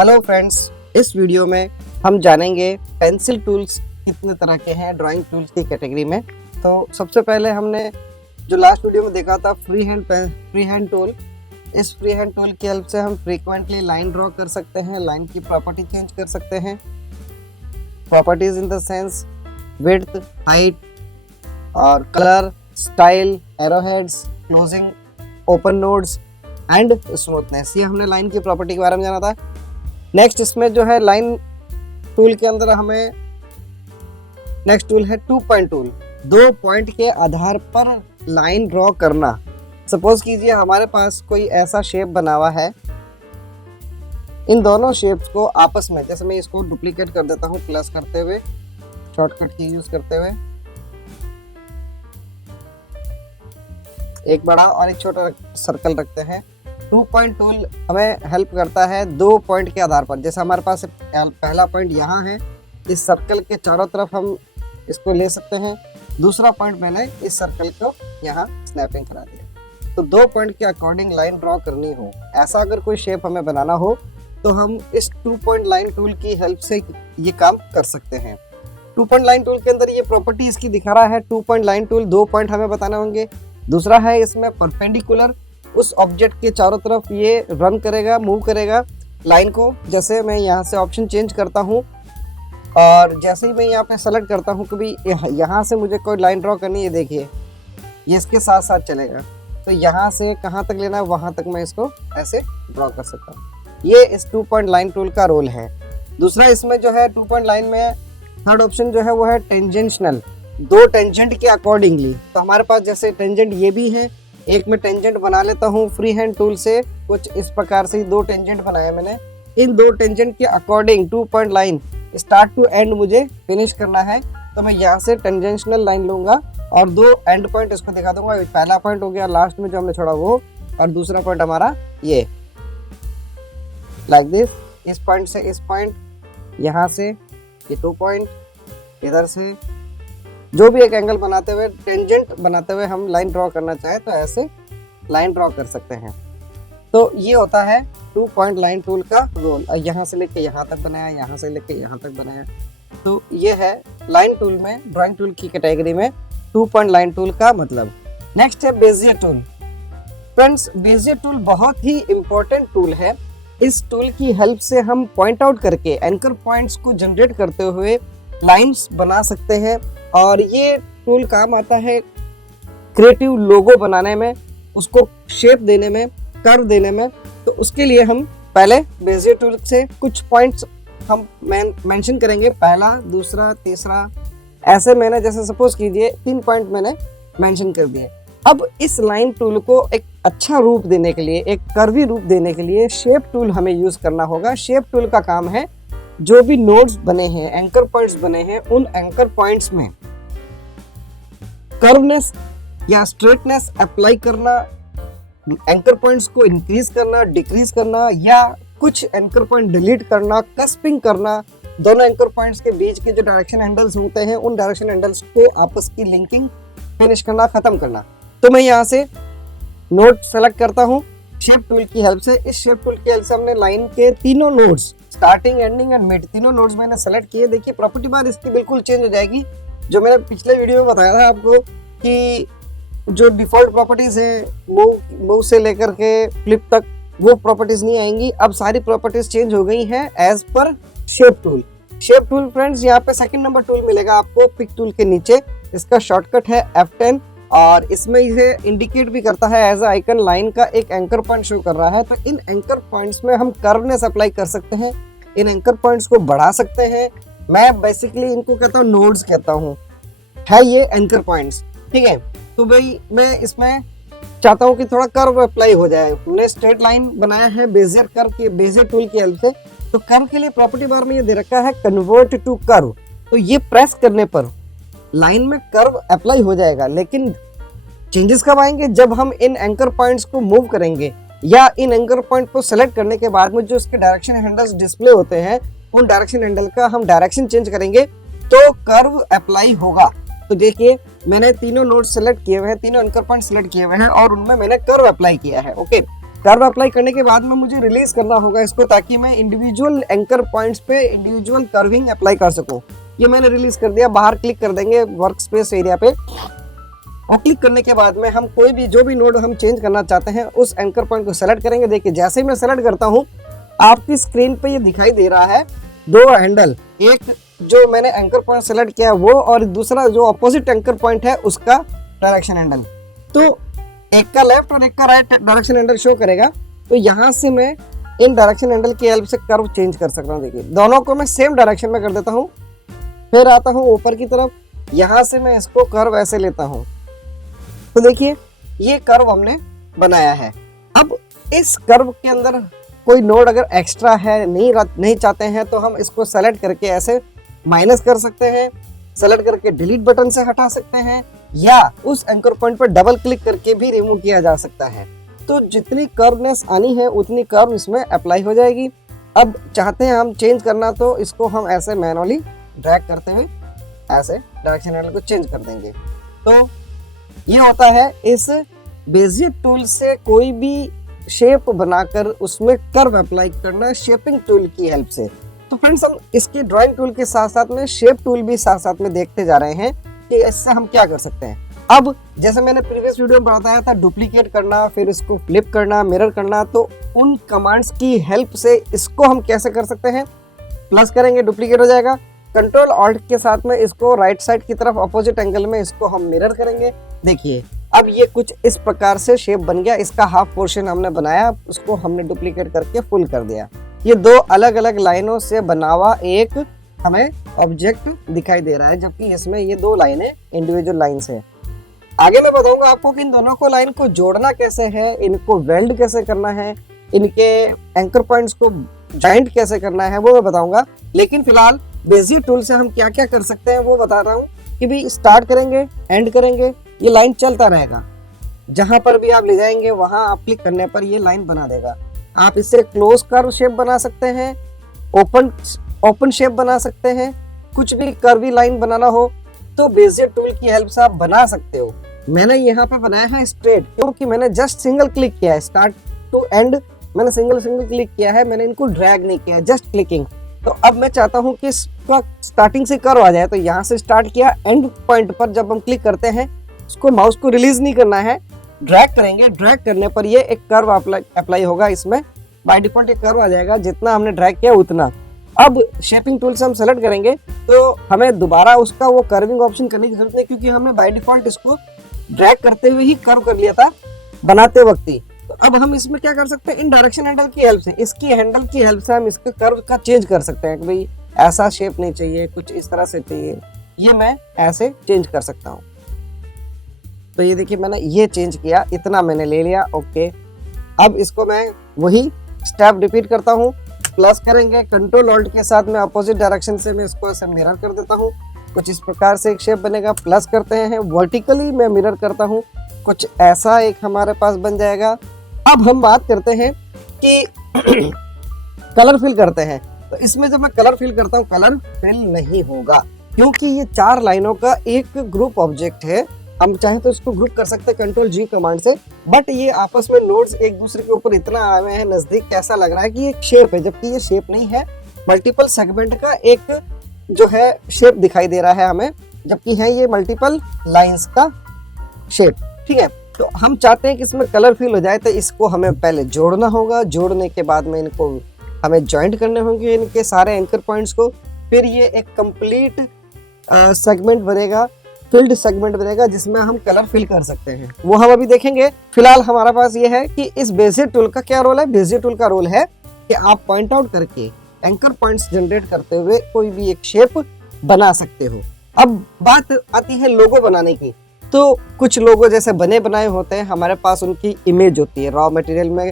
Hello friends, इस video में हम जानेंगे पेंसिल टूल्स कितने तरह के हैं ड्राइंग टूल्स की कैटेगरी में। तो सबसे पहले हमने जो लास्ट वीडियो में देखा था फ्री हैंड टूल। इस फ्री हैंड टूल की हेल्प से हम फ्रीक्वेंटली लाइन ड्रॉ कर सकते हैं, लाइन की प्रॉपर्टी चेंज कर सकते हैं। Properties in the sense width, height और colour, style, arrowheads, closing, open nodes and smoothness. ये हमने लाइन की प्रॉपर्टी के बारे में जाना था। नेक्स्ट इसमें जो है लाइन टूल के अंदर हमें नेक्स्ट टूल है 2 पॉइंट टूल। 2 पॉइंट के आधार पर लाइन ड्रॉ करना। सपोज कीजिए हमारे पास कोई ऐसा शेप बना हुआ है, इन दोनों शेप्स को आपस में, जैसे मैं इसको डुप्लीकेट कर देता हूँ प्लस करते हुए, शॉर्टकट की यूज करते हुए, एक बड़ा और एक छोटा सर्कल रखते हैं। 2 पॉइंट टूल हमें हेल्प करता है 2 पॉइंट के आधार पर। जैसे हमारे पास पहला पॉइंट यहाँ है, इस सर्कल के चारों तरफ हम इसको ले सकते हैं। दूसरा पॉइंट मैंने इस सर्कल को यहाँ स्नैपिंग करा दिया। तो 2 पॉइंट के अकॉर्डिंग लाइन ड्रॉ करनी हो, ऐसा अगर कोई शेप हमें बनाना हो तो हम इस 2 पॉइंट लाइन टूल की हेल्प से ये काम कर सकते हैं। 2 पॉइंट लाइन टूल के अंदर ये प्रॉपर्टी इसकी दिखा रहा है। 2 पॉइंट लाइन टूल 2 पॉइंट हमें बताने होंगे। दूसरा है इसमें परपेंडिकुलर, उस ऑब्जेक्ट के चारों तरफ ये रन करेगा, मूव करेगा लाइन को। जैसे मैं यहाँ से ऑप्शन चेंज करता हूँ और जैसे ही मैं यहाँ पे सेलेक्ट करता हूँ कि भाई यहाँ से मुझे कोई लाइन ड्रॉ करनी है, देखिए ये इसके साथ साथ चलेगा। तो यहाँ से कहाँ तक लेना है वहाँ तक मैं इसको ऐसे ड्रॉ कर सकता हूँ। ये इस 2 पॉइंट लाइन टूल का रोल है। दूसरा इसमें जो है 2 पॉइंट लाइन में थर्ड ऑप्शन जो है वो है टेंजेंशनल, 2 टेंजेंट के अकॉर्डिंगली। तो हमारे पास जैसे टेंजेंट ये भी है, एक मैं टेंजेंट बना लेता हूँ फ्री हैंड टूल से। कुछ इस प्रकार से 2 टेंजेंट बनाए मैंने। इन 2 टेंजेंट के according 2 point line start to end मुझे फिनिश करना है। तो मैं यहाँ से टेंजेंशनल लाइन लूंगा और 2 एंड पॉइंट इसको दिखा दूंगा। पहला पॉइंट हो गया लास्ट में जो हमने छोड़ा वो, और दूसरा पॉइंट हमारा ये, लाइक दिस। इस पॉइंट से इस पॉइंट, यहाँ से ये 2 पॉइंट, इधर से जो भी एक एंगल बनाते हुए, टेंजेंट बनाते हुए हम लाइन ड्रॉ करना चाहे तो ऐसे लाइन ड्रॉ कर सकते हैं। तो ये होता है 2 पॉइंट लाइन टूल का रोल। यहाँ से लेके यहाँ तक बनाया, यहाँ से लेके यहाँ तक बनाया। तो ये है लाइन टूल में, ड्राइंग टूल की कैटेगरी में 2 पॉइंट लाइन टूल का मतलब। नेक्स्ट है Bezier tool. Friends, Bezier tool बहुत ही इंपॉर्टेंट टूल है। इस टूल की हेल्प से हम पॉइंट आउट करके एंकर पॉइंट्स को जनरेट करते हुए लाइंस बना सकते हैं। और ये टूल काम आता है क्रिएटिव लोगो बनाने में, उसको शेप देने में, कर्व देने में। तो उसके लिए हम पहले बेजियर टूल से कुछ पॉइंट्स हम मेंशन करेंगे, पहला, दूसरा, तीसरा, ऐसे मैंने जैसे सपोज कीजिए 3 पॉइंट मैंने मेंशन कर दिए। अब इस लाइन टूल को एक अच्छा रूप देने के लिए, एक कर्वी रूप देने के लिए शेप टूल हमें यूज करना होगा। शेप टूल का काम है जो भी नोड्स बने हैं, एंकर पॉइंट्स बने हैं, उन एंकर पॉइंट्स में कर्वनेस या स्ट्रेटनेस अप्लाई करना, एंकर पॉइंट्स को इंक्रीज करना, डिक्रीज करना, या कुछ एंकर पॉइंट डिलीट करना, कस्पिंग करना। दोनों एंकर पॉइंट्स के बीच के जो डायरेक्शन हैंडल्स होते हैं, उन डायरेक्शन हैंडल्स को आपस की लिंकिंग फिनिश करना, खत्म करना। तो मैं यहाँ से नोड सेलेक्ट करता हूँ शेप टूल की हेल्प से। इस शेप टूल की हेल्प से हमने लाइन के तीनों nodes, starting, ending and mid, तीनों नोड्स मैंने सेलेक्ट किए। देखिए प्रॉपर्टी बार इसकी बिल्कुल चेंज हो जाएगी। जो मैंने पिछले वीडियो में बताया था आपको कि जो डिफॉल्ट प्रॉपर्टीज है मूव से लेकर के फ्लिप तक, वो प्रॉपर्टीज नहीं आएंगी। अब सारी प्रॉपर्टीज चेंज हो गई हैं एज पर shape tool. Shape tool friends, यहाँ पे सेकंड नंबर टूल मिलेगा आपको पिक टूल के नीचे। इसका शॉर्टकट है F10 और इसमें इसे इंडिकेट भी करता है एज आइकन। लाइन का एक एंकर पॉइंट शो कर रहा है। तो इन एंकर पॉइंट्स में हम कर्वनेस अप्लाई कर सकते हैं, इन एंकर पॉइंट्स को बढ़ा सकते हैं। मैं बेसिकली इनको कहता हूँ नोड्स कहता हूँ, है ये एंकर पॉइंट्स, ठीक है। तो भाई मैं इसमें चाहता हूँ कि थोड़ा कर्व अप्लाई हो जाए। हमने स्ट्रेट लाइन बनाया है बेजियर कर्व की, बेजियर टूल की हेल्प से। तो कर्व के लिए प्रॉपर्टी बार में ये दे रखा है कन्वर्ट टू कर्व। तो ये प्रेस करने पर लाइन में कर्व अप्लाई हो जाएगा, लेकिन चेंजेस कब आएंगे? जब हम इन एंकर पॉइंट्स को मूव करेंगे, या इन एंकर पॉइंट को सेलेक्ट करने के बाद में जो इसके डायरेक्शन हैंडल्स डिस्प्ले होते हैं, उन डायरेक्शन हैंडल का हम डायरेक्शन चेंज करेंगे तो कर्व अप्लाई होगा। तो देखिए मैंने तीनों नोड सेलेक्ट किए हुए हैं, तीनों एंकर पॉइंट सेलेक्ट किए हुए हैं और उनमें मैंने कर्व अप्लाई किया है। ओके, कर्व अप्लाई करने के बाद में मुझे रिलीज करना होगा इसको, ताकि मैं इंडिविजुअल एंकर पॉइंट्स पे इंडिविजुअल कर्विंग अप्लाई कर सकूं। ये मैंने रिलीज कर दिया। बाहर क्लिक कर देंगे वर्क स्पेस एरिया पे, और क्लिक करने के बाद में हम कोई भी जो भी नोड हम चेंज करना चाहते हैं उस एंकर पॉइंट को सेलेक्ट करेंगे। देखिए जैसे ही मैं सेलेक्ट करता हूँ आपकी स्क्रीन पे ये दिखाई दे रहा है दो हैंडल, एक जो मैंने एंकर पॉइंट सेलेक्ट किया वो, और दूसरा जो अपोजिट एंकर पॉइंट है उसका डायरेक्शन हैंडल। तो एक का लेफ्ट और एक का राइट डायरेक्शन हैंडल शो करेगा। तो यहाँ से मैं इन डायरेक्शन हैंडल की हेल्प से कर्व चेंज कर सकता हूँ। देखिए दोनों को मैं सेम डायरेक्शन में कर देता हूँ, फिर आता हूँ ऊपर की तरफ, यहाँ से मैं इसको कर्व ऐसे लेता हूँ। तो देखिए ये कर्व हमने बनाया है। अब इस कर्व के अंदर कोई नोड अगर एक्स्ट्रा है, नहीं चाहते हैं, तो हम इसको सेलेक्ट करके ऐसे माइनस कर सकते हैं, सेलेक्ट करके डिलीट बटन से हटा सकते हैं, या उस एंकर पॉइंट पर डबल क्लिक करके भी रिमूव किया जा सकता है। तो जितनी कर्वनेस आनी है उतनी कर्व इसमें अप्लाई हो जाएगी। अब चाहते हैं हम चेंज करना, तो इसको हम ऐसे मैनुअली ड्रैग करते हुए ऐसे डायरेक्शन हैंडल को चेंज कर देंगे। तो ये होता है इस बेजियर टूल से कोई भी शेप बनाकर उसमें कर्व अप्लाई करना शेपिंग टूल की हेल्प से। तो फ्रेंड्स हम इसके ड्राइंग टूल के साथ साथ में शेप टूल भी साथ साथ में देखते जा रहे हैं कि इससे हम क्या कर सकते हैं। अब जैसे मैंने प्रीवियस वीडियो में बताया था डुप्लीकेट करना, फिर इसको फ्लिप करना, मिरर करना, तो उन कमांड्स की हेल्प से इसको हम कैसे कर सकते हैं। प्लस करेंगे डुप्लीकेट हो जाएगा, कंट्रोल ऑल्ट के साथ में इसको राइट साइड की तरफ अपोजिट एंगल में इसको हम मिरर करेंगे। देखिए अब ये कुछ इस प्रकार से शेप बन गया। इसका हाफ पोर्शन हमने बनाया, उसको हमने डुप्लीकेट करके फुल कर दिया। ये दो अलग अलग लाइनों से बना हुआ एक हमें ऑब्जेक्ट दिखाई दे रहा है, जबकि इसमें ये दो लाइनें इंडिविजुअल लाइंस है। आगे मैं बताऊंगा आपको कि इन दोनों को लाइन को जोड़ना कैसे है, इनको वेल्ड कैसे करना है, इनके एंकर पॉइंट्स को जॉइंट कैसे करना है, वो मैं बताऊंगा। लेकिन फिलहाल बेजियर टूल से हम क्या क्या कर सकते हैं वो बता रहा हूँ कि भी स्टार्ट करेंगे, एंड करेंगे, ये लाइन चलता रहेगा। जहां पर भी आप ले जाएंगे वहां आप क्लिक करने पर ये लाइन बना देगा। आप इससे क्लोज कर्व शेप बना सकते हैं, ओपन शेप बना सकते हैं, कुछ भी कर्वी लाइन बनाना हो तो बेजियर टूल की हेल्प से आप बना सकते हो। मैंने यहाँ पे बनाया है स्ट्रेट, क्योंकि मैंने जस्ट सिंगल क्लिक किया है, स्टार्ट टू एंड मैंने सिंगल क्लिक किया है, मैंने इनको ड्रैग नहीं किया है, जस्ट क्लिकिंग। तो अब मैं चाहता हूँ कि इसका स्टार्टिंग से कर्व आ जाए, तो यहाँ से स्टार्ट किया, एंड पॉइंट पर जब हम क्लिक करते हैं उसको माउस को रिलीज नहीं करना है, ड्रैग करेंगे। ड्रैग करने पर ये एक कर्व अप्लाई होगा, इसमें बाय डिफॉल्ट एक कर्व आ जाएगा, जितना हमने ड्रैग किया उतना। अब शेपिंग टूल से हम सेलेक्ट करेंगे तो हमें दोबारा उसका वो कर्विंग ऑप्शन करने की जरूरत नहीं, क्योंकि हमने बाय डिफॉल्ट इसको ड्रैग करते हुए ही कर्व कर लिया था बनाते वक्त ही। तो अब हम इसमें क्या कर सकते हैं, इन डायरेक्शन हैंडल की हेल्प से, इसकी हैंडल की हेल्प से हम इसके कर्व का चेंज कर सकते हैं कि भाई ऐसा शेप नहीं चाहिए, कुछ इस तरह से चाहिए, ये मैं ऐसे चेंज कर सकता हूँ। तो ये देखिए मैंने ये चेंज किया, इतना मैंने ले लिया, ओके। अब इसको मैं वही स्टेप रिपीट करता हूँ, प्लस करेंगे, कंट्रोल ऑल्ट के साथ में अपोजिट डायरेक्शन से मैं इसको ऐसे मिरर कर देता हूँ। कुछ इस प्रकार से एक शेप बनेगा, प्लस करते हैं, वर्टिकली मैं मिरर करता हूँ, कुछ ऐसा एक हमारे पास बन जाएगा। अब हम बात करते हैं कि कलर फिल करते हैं। तो इसमें जब मैं कलर फिल करता हूँ, कलर फिल नहीं होगा, क्योंकि ये चार लाइनों का एक ग्रुप ऑब्जेक्ट है। हम चाहे तो इसको ग्रुप कर सकते हैं कंट्रोल जी कमांड से, बट ये आपस में नोड्स एक दूसरे के ऊपर इतना आए हुए हैं नजदीक, कैसा लग रहा है कि ये शेप है, जबकि ये शेप नहीं है। मल्टीपल सेगमेंट का एक जो है शेप दिखाई दे रहा है हमें, जबकि है ये मल्टीपल लाइंस का शेप, ठीक है। तो हम चाहते हैं कि इसमें कलर फिल हो जाए, तो इसको हमें पहले जोड़ना होगा, जोड़ने के बाद में इनको हमें ज्वाइंट करने होंगे, इनके सारे एंकर पॉइंट्स को, फिर ये एक कंप्लीट सेगमेंट बनेगा, फिल्ड सेगमेंट बनेगा, जिसमें हम कलर फिल कर सकते हैं, वो हम अभी देखेंगे। फिलहाल हमारा पास ये है कि इस बेजियर टूल का क्या रोल है। बेजियर टूल का रोल है कि आप पॉइंट आउट करके एंकर पॉइंट्स जनरेट करते हुए कोई भी एक शेप बना सकते हो। अब बात आती है लोगो बनाने की। तो कुछ लोगो जैसे बने बनाए होते हैं, हमारे पास उनकी इमेज होती है, रॉ मटेरियल में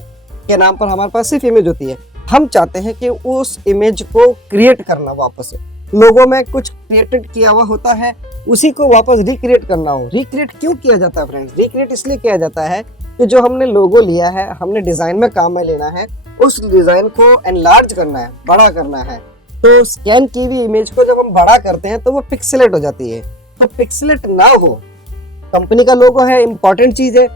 के नाम पर हमारे पास सिर्फ इमेज होती है। हम चाहते हैं कि उस इमेज को क्रिएट करना, वापस लोगो में कुछ क्रिएटेड किया हुआ होता है, उसी को वापस रिक्रिएट करना हो। रिक्रिएट क्यों किया जाता है फ्रेंड्स? रिक्रिएट इसलिए किया जाता है कि जो हमने लोगो लिया है, हमने डिजाइन में काम में लेना है, उस डिजाइन को एनलार्ज करना है, बड़ा करना है। तो स्कैन की हुई इमेज को जब हम बड़ा करते हैं तो वो पिक्सेलेट हो जाती है। तो पिक्सेलेट ना हो, कंपनी का लोगो है, इंपॉर्टेंट चीज है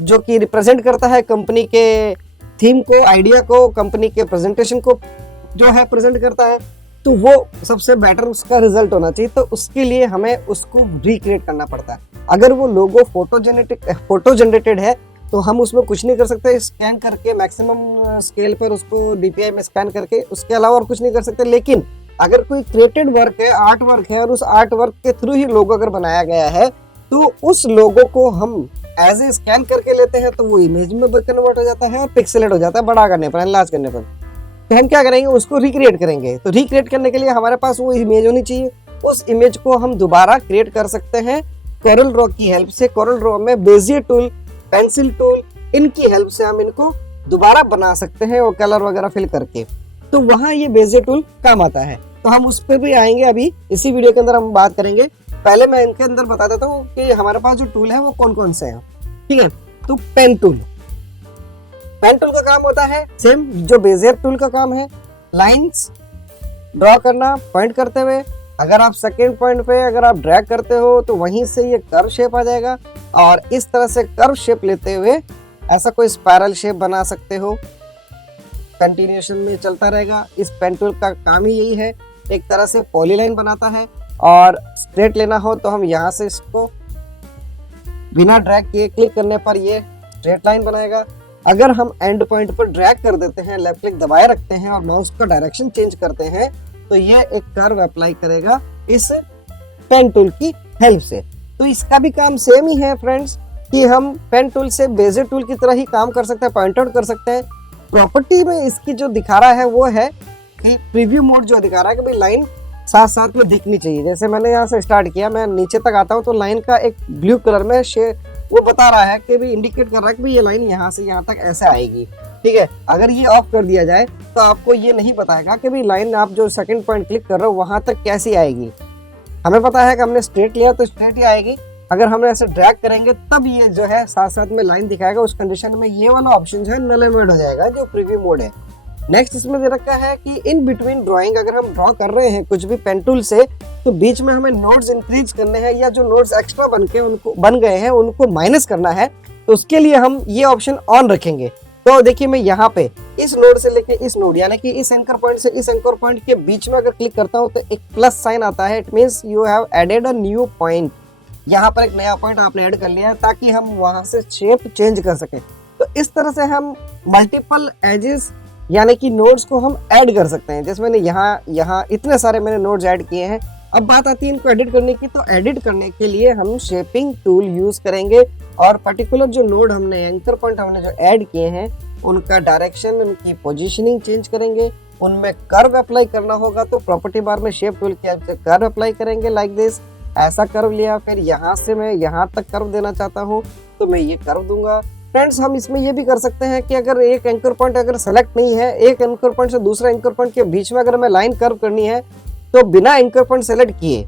जो कि रिप्रेजेंट करता है कंपनी के थीम को, आइडिया को, कंपनी के प्रेजेंटेशन को जो है प्रेजेंट करता है, तो वो सबसे बेटर उसका रिजल्ट होना चाहिए। तो उसके लिए हमें उसको रिक्रिएट करना पड़ता है। अगर वो लोगो फोटो जनरेटेड है तो हम उसमें कुछ नहीं कर सकते, स्कैन करके मैक्सिमम स्केल पर उसको डीपीआई में स्कैन करके, उसके अलावा और कुछ नहीं कर सकते। लेकिन अगर कोई क्रिएटेड वर्क है, आर्ट वर्क है, और उस आर्ट वर्क के थ्रू ही लोगो अगर बनाया गया है, तो उस लोगो को हम एज ए स्कैन करके लेते हैं, तो वो इमेज में कन्वर्ट हो जाता है और पिक्सेलेट हो जाता है बड़ा करने पर, एनलार्ज करने पर। तो हम क्या करेंगे, उसको रिक्रिएट करेंगे। तो रिक्रिएट करने के लिए हमारे पास वो इमेज होनी चाहिए। उस इमेज को हम दोबारा क्रिएट कर सकते हैं कोरल ड्रॉ की हेल्प से। कोरल ड्रॉ में बेजियर टूल, पेंसिल टूल, इनकी हेल्प से हम इनको दोबारा बना सकते हैं वो कलर वगैरह फिल करके। तो वहां ये बेजियर टूल काम आता है। तो हम उस पर भी आएंगे, अभी इसी वीडियो के अंदर हम बात करेंगे। पहले मैं इनके अंदर बता देता हूँ कि हमारे पास जो टूल है वो कौन कौन से हैं। ठीक है, तो पेन टूल का काम होता है सेम जो बेजियर टूल का काम है, लाइंस ड्रॉ करना पॉइंट करते हुए। अगर आप सेकेंड पॉइंट पे अगर आप ड्रैग करते हो तो वहीं से ये कर्व शेप आ जाएगा, और इस तरह से कर्व शेप लेते हुए ऐसा कोई स्पाइरल शेप बना सकते हो, कंटिन्यूएशन में चलता रहेगा। इस पेन टूल का काम ही यही है, एक तरह से पॉलीलाइन बनाता है। और स्ट्रेट लेना हो तो हम यहाँ से इसको बिना ड्रैग किए क्लिक करने पर ये स्ट्रेट लाइन बनाएगा। अगर हम एंड पॉइंट पर ड्रैग कर देते हैं, लेफ्ट क्लिक दबाए रखते हैं और माउस का डायरेक्शन चेंज करते हैं, तो ये एक कर्व अप्लाई करेगा इस पेन टूल की हेल्प से। तो इसका भी काम सेम ही है फ्रेंड्स, कि हम पेन टूल से बेजियर टूल की तरह ही काम कर सकते हैं, पॉइंट आउट कर सकते हैं। प्रॉपर्टी में इसकी जो दिखा रहा है वो है कि प्रीव्यू मोड जो दिखा रहा है कि भाई लाइन साथ साथ में दिखनी चाहिए। जैसे मैंने यहाँ से स्टार्ट किया, मैं नीचे तक आता हूँ तो लाइन का एक ब्लू कलर में वो बता रहा है कि भी इंडिकेट कर रहा है कि ये लाइन यहाँ से यहाँ तक ऐसे आएगी। ठीक है, अगर ये ऑफ कर दिया जाए तो आपको ये नहीं बताएगा कि भी लाइन आप जो सेकंड पॉइंट क्लिक कर रहे हो वहां तक कैसी आएगी। हमें पता है कि हमने स्ट्रेट लिया तो स्ट्रेट ही आएगी। अगर हम ऐसे ड्रैग करेंगे तब ये जो है साथ साथ में लाइन दिखाएगा। उस कंडीशन में ये वाला ऑप्शन जो है नल एंड वॉइड हो जाएगा, जो प्रीव्यू मोड है। नेक्स्ट इसमें दे रखा है कि इन बिटवीन ड्राइंग, अगर हम ड्रॉ कर रहे हैं कुछ भी पेन टूल से, तो बीच में हमें नोड्स इंक्रीज करने हैं, या जो नोड्स एक्स्ट्रा बन गए हैं उनको माइनस करना है, तो उसके लिए हम ये ऑप्शन ऑन रखेंगे। तो देखिए मैं यहाँ पे इस नोड से लेके इस नोड, यानी कि इस एंकर पॉइंट से इस एंकर पॉइंट के बीच में अगर क्लिक करता हूँ तो एक प्लस साइन आता है। It means you have added a new point. यहाँ पर एक नया पॉइंट आपने ऐड कर लिया है ताकि हम वहां से शेप चेंज कर सकें। तो इस तरह से हम मल्टीपल एजेस यानी कि नोड्स को हम ऐड कर सकते हैं। जैसे मैंने यहाँ इतने सारे मैंने नोड्स ऐड किए हैं। अब बात आती है इनको एडिट करने की, तो एडिट करने के लिए हम शेपिंग टूल यूज करेंगे, और पर्टिकुलर जो नोड हमने एंकर पॉइंट हमने जो ऐड किए हैं उनका डायरेक्शन, उनकी पोजीशनिंग चेंज करेंगे, उनमें कर्व अप्लाई करना होगा। तो प्रॉपर्टी बार में शेप टूल की हेल्प से कर्व अप्लाई करेंगे, लाइक दिस। ऐसा कर्व लिया, फिर यहाँ से मैं यहाँ तक कर्व देना चाहता हूँ तो मैं ये कर्व दूंगा। फ्रेंड्स, हम इसमें ये भी कर सकते हैं कि अगर एक एंकर पॉइंट अगर सेलेक्ट नहीं है, एक एंकर पॉइंट से दूसरा एंकर पॉइंट के बीच में अगर हमें लाइन कर्व करनी है, तो बिना एंकर पॉइंट सेलेक्ट किए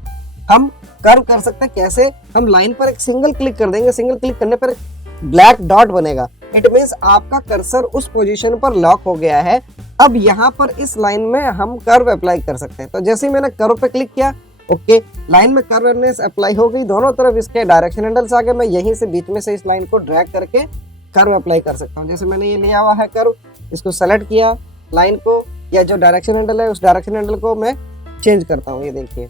हम कर्व कर सकते हैं। कैसे? हम लाइन पर एक सिंगल क्लिक कर देंगे, सिंगल क्लिक करने पर ब्लैक डॉट बनेगा। इट मींस आपका कर्सर उस पोजीशन पर लॉक हो गया है। अब यहाँ पर इस लाइन में हम कर्व अप्लाई कर सकते हैं। तो जैसे ही मैंने कर्व पे क्लिक किया, ओके, लाइन में कर्वनेस अप्लाई हो गई, दोनों तरफ इसके डायरेक्शन हैंडल्स आ गए। मैं यहीं से बीच में से इस लाइन को ड्रैग करके कर्व अप्लाई कर सकता हूँ। जैसे मैंने ये लिया हुआ है कर्व, इसको सेलेक्ट किया, लाइन को या जो डायरेक्शन हैंडल है उस डायरेक्शन हैंडल को मैं चेंज करता हूँ। ये देखिए,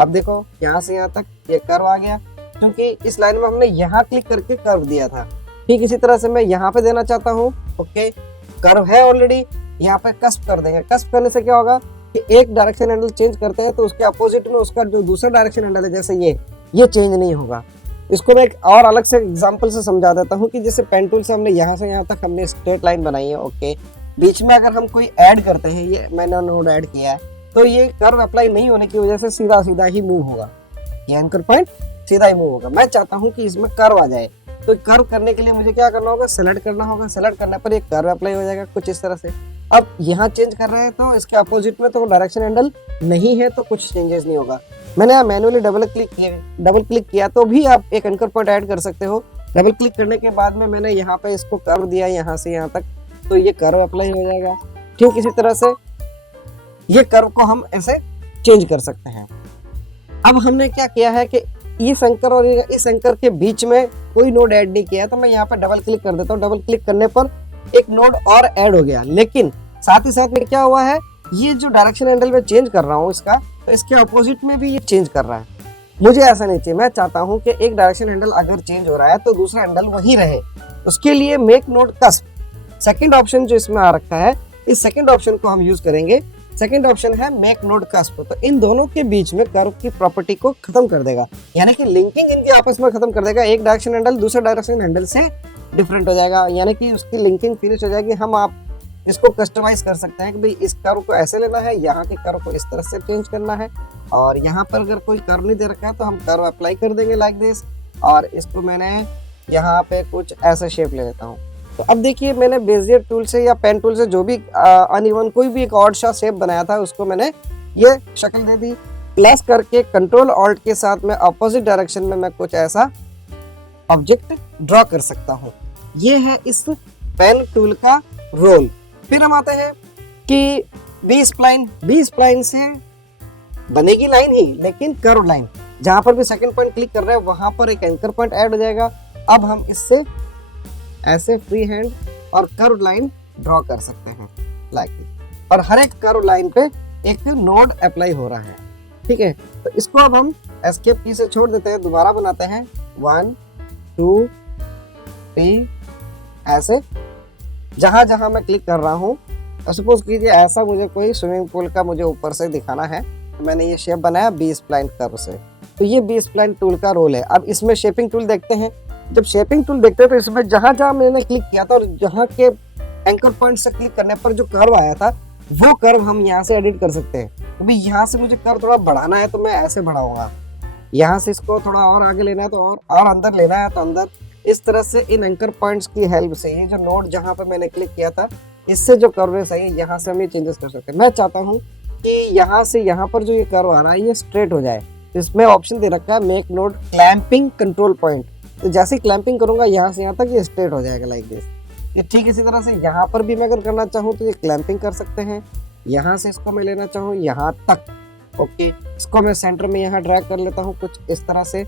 अब देखो यहाँ से यहाँ तक ये कर्व आ गया, क्योंकि इस लाइन में हमने यहाँ क्लिक करके कर्व दिया था। ठीक इसी तरह से मैं यहाँ पे देना चाहता हूँ। ओके, कर्व है ऑलरेडी, यहाँ पे कस्प कर देंगे। कस्प करने से क्या होगा कि एक डायरेक्शन हैंडल चेंज करते हैं तो उसके अपोजिट में उसका जो दूसरा डायरेक्शन हैंडल है, जैसे ये चेंज नहीं होगा। इसको मैं एक और अलग से एग्जांपल से समझा देता हूँ कि जैसे पेन टूल से हमने यहाँ से यहाँ तक हमने स्ट्रेट लाइन बनाई है। ओके, बीच में अगर हम कोई ऐड करते हैं, ये मैंने नोड ऐड किया है, तो ये कर्व अप्लाई नहीं होने की वजह से सीधा सीधा ही मूव होगा, ये एंकर पॉइंट सीधा ही मूव होगा। मैं चाहता हूँ कि इसमें कर्व आ जाए, तो कर्व करने के लिए मुझे क्या करना होगा, सेलेक्ट करना होगा। सेलेक्ट करने पर एक कर्व अप्लाई हो जाएगा कुछ इस तरह से। अब यहाँ चेंज कर रहे हैं तो इसके अपोजिट में तो डायरेक्शन हैंडल नहीं है, तो कुछ चेंजेस नहीं होगा। मैंने यहाँ मैन्युअली डबल क्लिक किया तो भी आप एक एंकर पॉइंट ऐड कर सकते हो। डबल क्लिक करने के बाद में मैंने यहाँ पे इसको कर्व दिया यहाँ से यहाँ तक, तो ये कर्व अप्लाई हो जाएगा। ठीक इसी तरह से ये कर्व को हम ऐसे चेंज कर सकते हैं। अब हमने क्या किया है कि इस एंकर और इस एंकर के बीच में कोई नोड ऐड नहीं किया है, तो मैं यहाँ पे डबल क्लिक कर देता हूँ। डबल क्लिक करने पर नोड और ऐड हो गया, लेकिन साथ ही साथ में क्या हुआ है, ये जो डायरेक्शन हैंडल में चेंज कर रहा हूँ इसका, तो इसके अपोजिट में भी ये चेंज कर रहा है। मुझे ऐसा नहीं चाहिए, मैं चाहता हूँ कि एक डायरेक्शन हैंडल अगर चेंज हो रहा है तो दूसरा हैंडल वही रहे। उसके लिए make node cusp second option जो इसमें आ रखा है, इस सेकंड ऑप्शन को हम यूज करेंगे। सेकंड ऑप्शन है मेक नोड कस्प, तो इन दोनों के बीच में कर्व की प्रॉपर्टी को खत्म कर देगा, यानी कि लिंकिंग इनकी आपस में खत्म कर देगा। एक डायरेक्शन हैंडल दूसरे डायरेक्शन हैंडल से डिफरेंट हो जाएगा, यानी कि उसकी लिंकिंग फिनिश हो जाएगी। हम आप इसको कस्टमाइज कर सकते हैं कि भाई इस कर्व को ऐसे लेना है, यहाँ के कर्व को इस तरह से चेंज करना है, और यहाँ पर अगर कोई कर्व नहीं दे रखा है तो हम कर्व अप्लाई कर देंगे लाइक दिस, और इसको मैंने यहाँ पे कुछ ऐसा शेप ले लेता हूँ। तो अब देखिए मैंने बेजियर टूल से या पेन टूल से जो भी अनइवन कोई भी एक ऑड सा शेप बनाया था उसको मैंने ये शक्ल दे दी। प्लस करके कंट्रोल ऑल्ट के साथ में अपोजिट डायरेक्शन में मैं कुछ ऐसा ऑब्जेक्ट ड्रॉ कर सकता हूँ। ये है इस पेन टूल का रोल। फिर हम आते हैं कि बी स्प्लाइन से बनेगी लाइन ही, लेकिन कर्व लाइन। जहां पर भी सेकंड पॉइंट क्लिक कर रहे हैं वहां पर एक एंकर पॉइंट ऐड हो जाएगा। अब हम इससे ऐसे फ्री हैंड और कर्व लाइन ड्रॉ कर सकते हैं लाइक दिस, और हर एक कर्व लाइन पे एक नोड अप्लाई हो रहा है। ठीक है, तो इसको अब हम एस्केप की से छोड़ देते हैं, दोबारा बनाते हैं 1 2 3 ऐसे। जहां जहां मैं क्लिक कर रहा हूँ, सपोज कीजिए ऐसा मुझे कोई स्विमिंग पूल का मुझे ऊपर से दिखाना है, तो मैंने ये शेप बनाया बी स्प्लाइन कर्व से। तो ये बी स्प्लाइन टूल का रोल है। अब इसमें शेपिंग टूल देखते हैं। जब शेपिंग टूल देखते हैं तो इसमें जहां जहां मैंने क्लिक किया था और जहां के एंकर पॉइंट से क्लिक करने पर जो कर्व आया था वो कर्व हम यहाँ से एडिट कर सकते हैं। तो भाई यहाँ से मुझे कर्व थोड़ा बढ़ाना है तो मैं ऐसे बढ़ाऊंगा, यहाँ से इसको थोड़ा और आगे लेना है तो और अंदर लेना है तो अंदर। इस तरह से इन एंकर पॉइंट्स की हेल्प से ये जो नोड जहाँ पे मैंने क्लिक किया था इससे जो कर्व है यहाँ से हम ये चेंजेस कर सकते हैं। मैं चाहता हूँ कि यहाँ से यहाँ पर जो ये कर्व आ रहा है ये स्ट्रेट हो जाए। इसमें ऑप्शन दे रखा है make node clamping control point. तो जैसे क्लैंपिंग करूंगा यहाँ से यहाँ तक ये स्ट्रेट हो जाएगा लाइक दिस। ये ठीक इसी तरह से यहाँ पर भी मैं अगर करना चाहूँ तो ये क्लैंपिंग कर सकते हैं। यहाँ से इसको मैं लेना चाहूँ यहाँ तक, ओके। इसको मैं सेंटर में यहाँ ड्रैग कर लेता हूँ कुछ इस तरह से,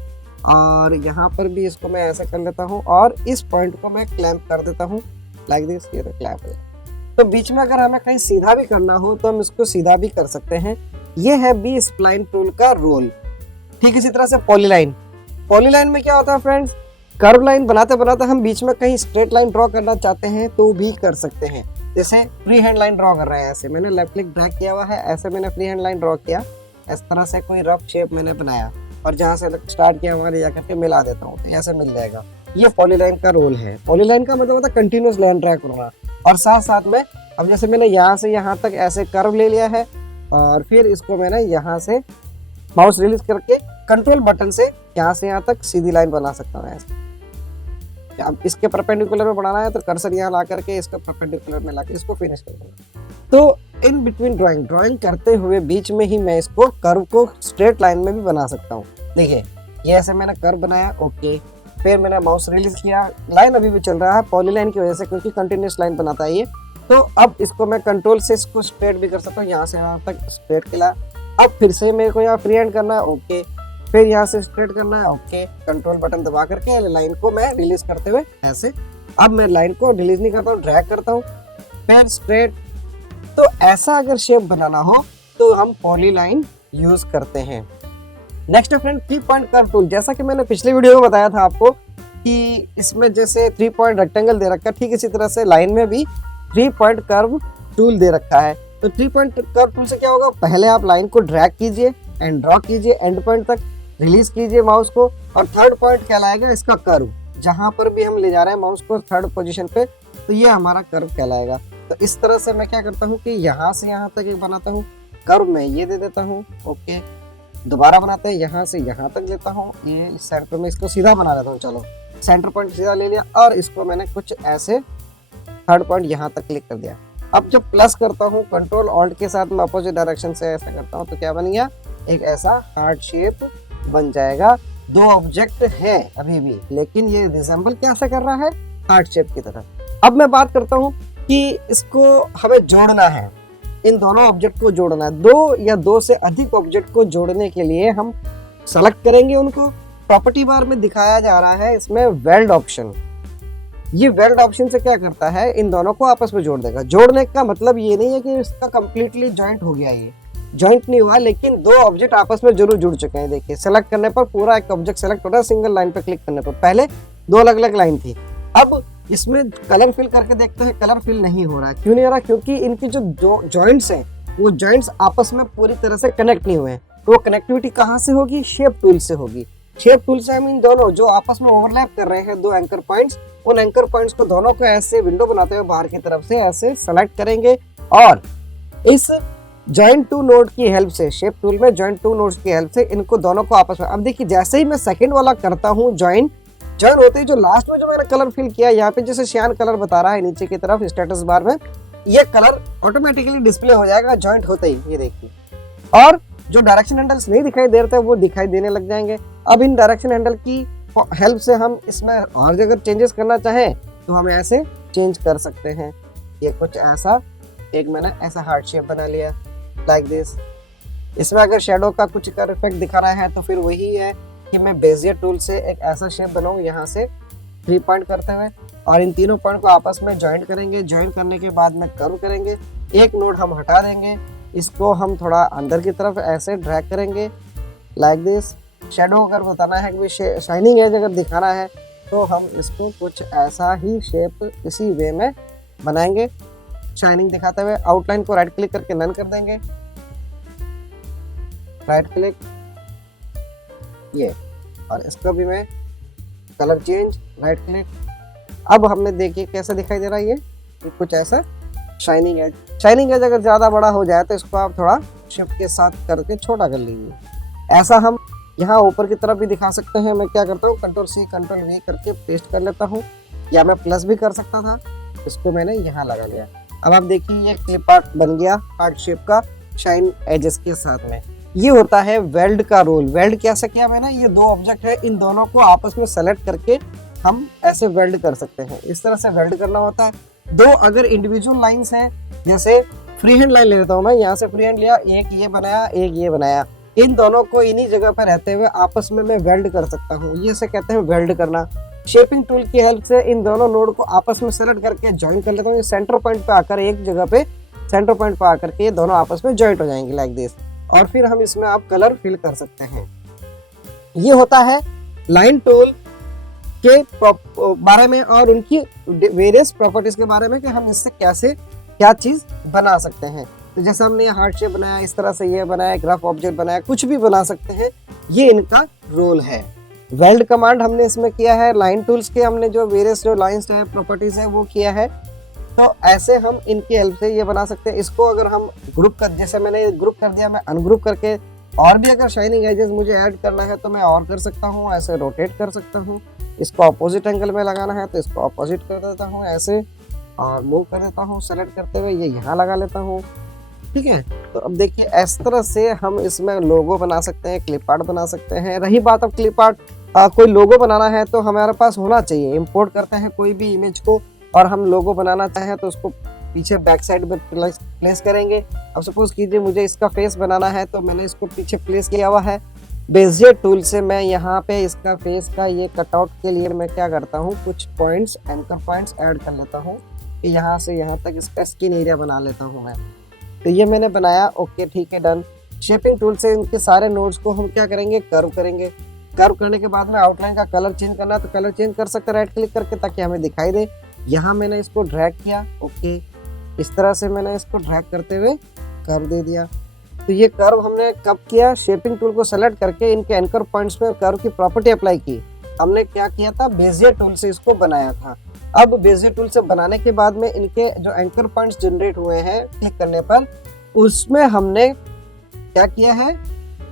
और यहाँ पर भी इसको मैं ऐसा कर लेता हूँ और इस पॉइंट को मैं क्लैंप कर देता हूँ लाइक दिस। ये क्लैंप है। तो बीच में अगर हमें कहीं सीधा भी करना हो तो हम इसको सीधा भी कर सकते हैं। ये है बी स्प्लाइन टूल का रोल। ठीक इसी तरह से पॉलीलाइन में क्या होता है फ्रेंड्स, कर्व लाइन बनाते बनाते हम बीच में कहीं स्ट्रेट लाइन ड्रॉ करना चाहते हैं तो भी कर सकते हैं। जैसे फ्री हैंड लाइन ड्रॉ कर रहे हैं, ऐसे मैंने लेफ्ट क्लिक ड्रैग किया हुआ है, ऐसे मैंने फ्री हैंड लाइन ड्रॉ किया, इस तरह से कोई रफ शेप मैंने बनाया और जहाँ से स्टार्ट किया वहां ले जाकर के मिला देता हूँ तो ऐसे मिल जाएगा। ये पॉलीलाइन का रोल है। पॉलीलाइन का मतलब होता है कंटिन्यूस लाइन ड्रैग करना। और साथ साथ में अब जैसे मैंने यहाँ से यहाँ तक ऐसे कर्व ले लिया है और फिर इसको मैंने यहाँ से माउस रिलीज करके कंट्रोल बटन से यहाँ से यहाँ तक सीधी लाइन बना सकता हूँ ऐसे। अब इसके परपेंडिकुलर में बनाना है तो कर्सर यहाँ ला करके इसको परपेंडिकुलर में लाके इसको फिनिश कर दूंगा। तो इन बिटवीन ड्राइंग करते हुए बीच में ही मैं इसको कर्व को स्ट्रेट लाइन में भी बना सकता हूँ। देखिए ये ऐसे मैंने कर्व बनाया, ओके। फिर मैंने माउस रिलीज किया, लाइन अभी भी चल रहा है पॉलीलाइन की वजह से क्योंकि कंटिन्यूस लाइन बनाता है ये। तो अब इसको मैं कंट्रोल से इसको स्ट्रेट भी कर सकता हूँ, यहाँ से यहाँ तक स्ट्रेट किया। अब फिर से मेरे को यहाँ फ्री हैंड करना है, ओके। फिर यहाँ से स्ट्रेट करना है, ओके। कंट्रोल बटन दबा करके लाइन को मैं रिलीज करते हुए ऐसे। अब मैं लाइन को रिलीज नहीं करता हूँ, ड्रैग करता हूँ, फिर स्ट्रेट। तो ऐसा अगर शेप बनाना हो तो हम पॉलीलाइन यूज करते हैं। Next friend 3 point curve tool. जैसा कि मैंने पिछले वीडियो में बताया था आपको कि इसमें जैसे 3 पॉइंट रेक्टेंगल दे रखा है, ठीक इसी तरह से लाइन में भी 3 पॉइंट कर्व टूल दे रखा है। तो 3 पॉइंट कर्व टूल से क्या होगा, पहले आप लाइन को ड्रैग कीजिए एंड ड्रॉ कीजिए एंड पॉइंट तक, रिलीज कीजिए माउस को, और थर्ड पॉइंट कहलाएगा इसका कर्व। जहां पर भी हम ले जा रहे हैं माउस को थर्ड पोजीशन पे तो ये हमारा कर्व कहलाएगा। तो इस तरह से मैं क्या करता हूँ कि यहाँ से यहाँ तक एक बनाता हूँ, कर्व में ये दे देता हूँ, ओके। दोबारा बनाते हैं, यहाँ से यहाँ तक लेता हूँ, ये सेंटर में इसको सीधा बना देता हूँ। चलो सेंटर पॉइंट सीधा ले लिया और इसको मैंने कुछ ऐसे थर्ड पॉइंट यहाँ तक क्लिक कर दिया। अब जब प्लस करता हूँ कंट्रोल ऑल्ट के साथ मैं अपोजिट डायरेक्शन से ऐसा करता हूँ तो क्या बन गया, एक ऐसा हार्ट शेप बन जाएगा। 2 ऑब्जेक्ट है अभी भी, लेकिन ये रिजेंबल कैसे कर रहा है, हार्ट शेप की तरह। अब मैं बात करता हूँ कि इसको हमें जोड़ना है, इन दोनों ऑब्जेक्ट को जोड़ना है। 2 या 2 से अधिक ऑब्जेक्ट को जोड़ने के लिए हम सेलेक्ट करेंगे उनको। प्रॉपर्टी बार में दिखाया जा रहा है इसमें वेल्ड ऑप्शन। ये वेल्ड ऑप्शन से क्या करता है, इन दोनों को आपस में जोड़ देगा। जोड़ने का मतलब ये नहीं है कि इसका कंप्लीटली जॉइंट हो गया, ये जॉइंट नहीं हुआ, लेकिन दो ऑब्जेक्ट आपस में जरूर जुड़ चुके हैं। देखिए सेलेक्ट करने पर पूरा एक ऑब्जेक्ट सेलेक्ट हो रहा है सिंगल लाइन पे क्लिक करने पर, पहले दो अलग अलग लाइन थी। अब इसमें कलर फिल करके देखते हैं, कलर फिल नहीं हो रहा है। क्यों नहीं हो रहा? क्योंकि इनकी जो जॉइंट्स हैं वो जॉइंट्स आपस में पूरी तरह से कनेक्ट नहीं हुए हैं। तो वो कनेक्टिविटी कहाँ से होगी? शेप टूल से होगी। शेप टूल से हम इन दोनों जो आपस में ओवरलैप कर रहे हैं दो एंकर पॉइंट्स, उन एंकर पॉइंट्स को दोनों को ऐसे विंडो बनाते हुए बाहर की तरफ से ऐसे सेलेक्ट करेंगे और इस जॉइंट टू नोड की हेल्प से, शेप टूल में जॉइंट टू नोड्स की हेल्प से इनको दोनों को आपस में, अब देखिए जैसे ही मैं सेकंड वाला करता हूँ जॉइन होते ही जो लास्ट में जो मैंने कलर फिल किया, यहाँ पे जैसे सियान कलर बता रहा है नीचे की तरफ स्टेटस बार में, ये कलर ऑटोमेटिकली डिस्प्ले हो जाएगा जॉइंट होते ही, ये देखिए। और जो डायरेक्शन हैंडल्स नहीं दिखाई दे रहे थे वो दिखाई देने लग जाएंगे। अब इन डायरेक्शन हैंडल की हेल्प से हम इसमें और अगर चेंजेस करना चाहें तो हम ऐसे चेंज कर सकते हैं। ये कुछ ऐसा, एक मैंने ऐसा हार्ट शेप बना लिया लाइक दिस। इसमें अगर शेडो का कुछ कर इफेक्ट दिखा रहा है तो फिर वही है कि मैं बेजियर टूल से एक ऐसा शेप बनाऊं यहाँ से 3 पॉइंट करते हुए, और इन तीनों पॉइंट को आपस में ज्वाइन करेंगे। ज्वाइन करने के बाद में कर्व करेंगे, एक नोड हम हटा देंगे, इसको हम थोड़ा अंदर की तरफ ऐसे ड्रैग करेंगे लाइक दिस। शेडो अगर बताना है कि शाइनिंग एज अगर दिखाना है तो हम इसको कुछ ऐसा ही शेप इसी वे में बनाएंगे शाइनिंग दिखाते हुए। आउटलाइन को राइट क्लिक करके नन कर देंगे, राइट क्लिक ये, और इसको भी मैं कलर चेंज, राइट क्लिक। अब हमने देखिए कैसे दिखाई दे रहा है, ये कुछ ऐसा शाइनिंग एज। शाइनिंग एज अगर ज़्यादा बड़ा हो जाए तो इसको आप थोड़ा शिफ्ट के साथ करके छोटा कर लीजिए। ऐसा हम यहाँ ऊपर की तरफ भी दिखा सकते हैं। मैं क्या करता हूँ, Ctrl+C Ctrl+V करके पेस्ट कर लेता हूँ, या मैं प्लस भी कर सकता था, इसको मैंने यहाँ लगा लिया। अब आप देखिए ये क्लिप आर्ट बन गया हार्ट शेप का शाइन एजेस के साथ में। ये होता है वेल्ड का रोल। वेल्ड कैसे किया मैंने, ये दो ऑब्जेक्ट है, इन दोनों को आपस में सेलेक्ट करके हम ऐसे वेल्ड कर सकते हैं। इस तरह से वेल्ड करना होता है। दो अगर इंडिविजुअल लाइंस हैं, जैसे फ्री हैंड लाइन ले लेता हूँ मैं, यहाँ से फ्री हैंड लिया, एक ये बनाया एक ये बनाया, इन दोनों को इन्हीं जगह पर रहते हुए आपस में मैं वेल्ड कर सकता हूँ। ये से कहते हैं वेल्ड करना। शेपिंग टूल की हेल्प से इन दोनों नोड को आपस में सेलेक्ट करके ज्वाइन कर लेता हूँ। सेंटर पॉइंट पे आकर एक जगह पे सेंटर पॉइंट पे आकर के ये दोनों आपस में ज्वाइंट हो जाएंगे लाइक दिस। और फिर हम इसमें आप कलर फिल कर सकते हैं। ये होता है लाइन टूल के बारे में और इनकी वेरियस प्रॉपर्टीज के बारे में कि हम इससे कैसे क्या चीज बना सकते हैं। तो जैसे हमने हार्ट शेप बनाया, इस तरह से ये बनाया, ग्राफ ऑब्जेक्ट बनाया, कुछ भी बना सकते हैं। ये इनका रोल है। वेल्ड कमांड हमने इसमें किया है। लाइन टूल्स के हमने जो वेरियस जो लाइंस है प्रॉपर्टीज है वो किया है। तो ऐसे हम इनकी हेल्प से ये बना सकते हैं। इसको अगर हम ग्रुप कर, जैसे मैंने ग्रुप कर दिया, मैं अनग्रुप करके और भी अगर शाइनिंग एजेस मुझे ऐड करना है तो मैं और कर सकता हूँ। ऐसे रोटेट कर सकता हूँ। इसको अपोजिट एंगल में लगाना है तो इसको अपोजिट कर देता हूँ ऐसे, और मूव कर देता हूँ सेलेक्ट करते हुए, ये यहाँ लगा लेता हूँ। ठीक है, तो अब देखिए इस तरह से हम इसमें लोगो बना सकते हैं, क्लिप आर्ट बना सकते हैं। रही बात अब क्लिप आर्ट, कोई लोगो बनाना है तो हमारे पास होना चाहिए। इंपोर्ट करते हैं कोई भी इमेज को और हम लोगो बनाना चाहें तो उसको पीछे बैक साइड में प्लेस करेंगे। अब सपोज कीजिए मुझे इसका फेस बनाना है तो मैंने इसको पीछे प्लेस किया हुआ है। बेजियर टूल से मैं यहाँ पे इसका फेस का ये कटआउट के लिए मैं क्या करता हूँ, कुछ पॉइंट्स, एंकर पॉइंट्स ऐड कर लेता हूँ कि यहाँ से यहाँ तक इसका स्किन एरिया बना लेता हूँ मैं। तो ये मैंने बनाया, ओके ठीक है, डन। शेपिंग टूल से इनके सारे नोड्स को हम क्या करेंगे, कर्व करेंगे। कर्व करने के बाद में आउटलाइन का कलर चेंज करना तो कलर चेंज कर सकते हैं राइट क्लिक करके, ताकि हमें दिखाई दे। यहाँ मैंने इसको ड्रैग किया, ओके, इस तरह से मैंने इसको ड्रैग करते हुए कर्व दे दिया। तो ये कर्व हमने कब किया, शेपिंग टूल को सेलेक्ट करके इनके एंकर पॉइंट्स में कर्व की प्रॉपर्टी अप्लाई की। हमने क्या किया था, बेजियर टूल से इसको बनाया था। अब बेजियर टूल से बनाने के बाद में इनके जो एंकर पॉइंट्स जनरेट हुए हैं क्लिक करने पर, उसमें हमने क्या किया है,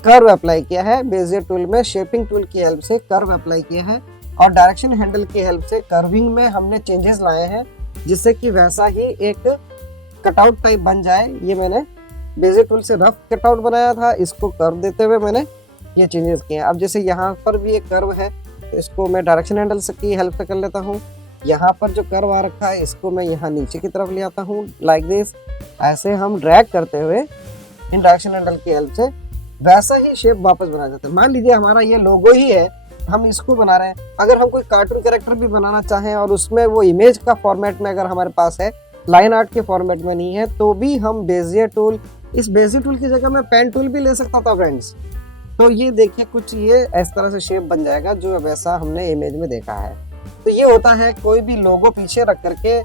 कर्व अप्लाई किया है। बेजियर टूल में शेपिंग टूल की हेल्प से कर्व अप्लाई किया है और डायरेक्शन हैंडल की हेल्प से कर्विंग में हमने चेंजेस लाए हैं, जिससे कि वैसा ही एक कटआउट टाइप बन जाए। ये मैंने बेजियर टूल से रफ कटआउट बनाया था, इसको कर्व देते हुए मैंने ये चेंजेस किए। अब जैसे यहाँ पर भी एक कर्व है तो इसको मैं डायरेक्शन हैंडल से की हेल्प से कर लेता हूँ। यहाँ पर जो कर्व आ रखा है इसको मैं यहाँ नीचे की तरफ ले आता हूँ लाइक दिस। ऐसे हम ड्रैग करते हुए इन डायरेक्शन हैंडल की हेल्प से वैसा ही शेप वापस बना जाता है। मान लीजिए हमारा ये लोगो ही है हम इसको बना रहे हैं। अगर हम कोई कार्टून कैरेक्टर भी बनाना चाहें और उसमें वो इमेज का फॉर्मेट में अगर हमारे पास है, लाइन आर्ट के फॉर्मेट में नहीं है, तो भी हम बेजियर टूल, इस बेजियर टूल की जगह मैं पेन टूल भी ले सकता था फ्रेंड्स। तो ये देखिए कुछ ये इस तरह से शेप बन जाएगा जो वैसा हमने इमेज में देखा है। तो ये होता है कोई भी लोगो पीछे रख करके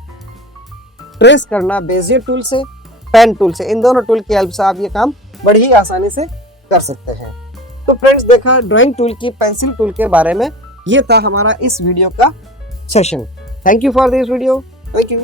ट्रेस करना बेजियर टूल से, पेन टूल से। इन दोनों टूल की हेल्प से आप ये काम बड़ी ही आसानी से कर सकते हैं। तो फ्रेंड्स देखा ड्राइंग टूल की, पेंसिल टूल के बारे में। ये था हमारा इस वीडियो का session. Thank you for this video. Thank you.